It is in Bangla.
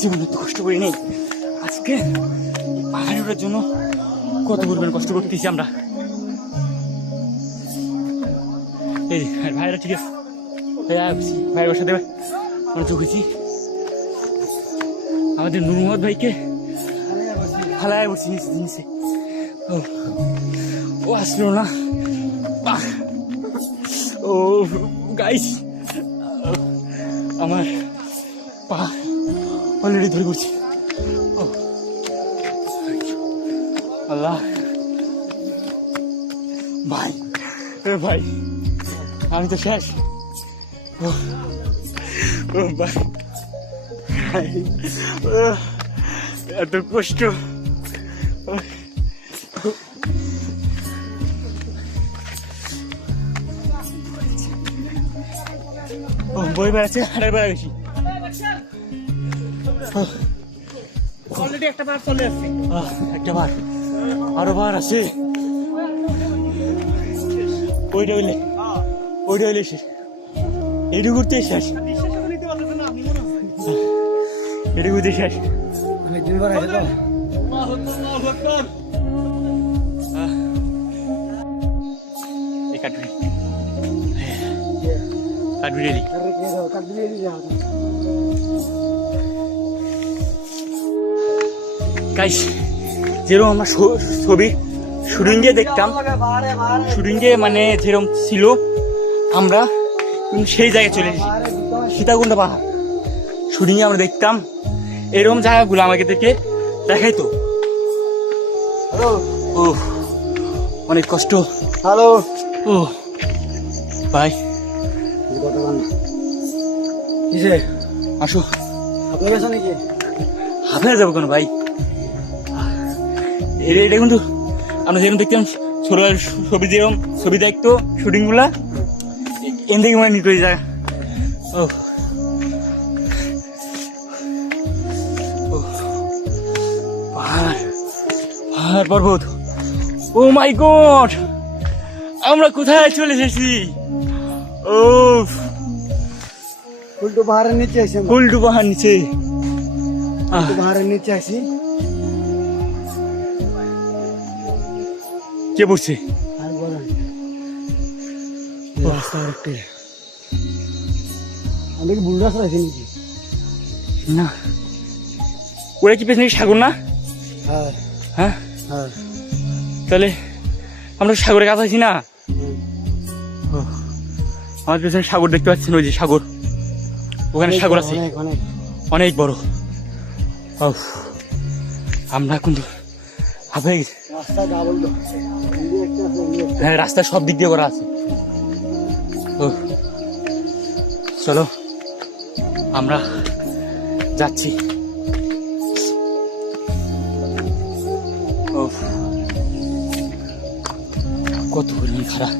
জীবনে তো কষ্ট করি নেই, আজকে পাহাড়ি ওঠার জন্য কত পরিমাণ কষ্ট করতেছি আমরা। এই ভাইরা ঠিক আছে, ভাইয়ের বাসা দেবে আমরা চোখেছি আমাদের নূর মোহাম্মদ ভাইকে ফালায় বসছি নিচে নিচে। ও আসলো না। ও গাইস, আমার পা অলরেডি ধরে পড়ছে। ও আল্লাহ, ভাই ভাই আমি তো শেষ। ও ভাই এত কষ্ট। বই বেড়াচ্ছে, হাটের বেড়া গেছি। অলরেডি একটা বার চলে আসছে, একটা বার আরো বার আছে। ওইটা হইলে শেষ, এইটুকু ঘুরতে শেষ, এইটুকু ঘুরতে শেষ। অনেকদিন পর আছে তো। গাইস, যেরকম আমরা ছবি শুটিংয়ে দেখতাম, শুটিংয়ে মানে যেরকম ছিল আমরা সেই জায়গায় চলে এসেছি। সীতাকুণ্ড পাহাড় শুটিংয়ে আমরা দেখতাম, এরকম জায়গাগুলো আমাকে দেখাইতো। ও অনেক কষ্ট। হ্যালো, ও ভাই কিসে আসো। আপনি গেছেন নাকি? হাফে যাবো কেন ভাই? এটা কিন্তু আমরা যেরকম দেখতাম ছোট ছবি, যেরকম ছবি দেখতো শুটিং গুলা এন থেকে মনে নিত ওই জায়গা। ও পাহাড় পর্বত, ও মাই গড, আমরা কোথায় চলে এসেছি? ও উল্টো পাহাড়ের নিচে আছি, উল্টো পাহাড় নিচে, পাহাড়ের নিচে আছি। কে পড়ছে? আর বলেন রাস্তা আরেকটা, আমি কি ভুল রাস্তা আছি নাকি? না, ওরা কি পেছনে সাগর না? হ্যাঁ হ্যাঁ, হ্যাঁ, তাহলে আমরা সাগরে কাছাছি না? আমার পেছনে সাগর দেখতে পাচ্ছেন, ওই যে সাগর, ওখানে সাগর আছে অনেক বড়। আমরা কিন্তু হাঁপিয়ে গেছি। হ্যাঁ, রাস্তা সব দিক দিয়ে করা আছে। চলো আমরা যাচ্ছি। কত পরিমাণ খারাপ।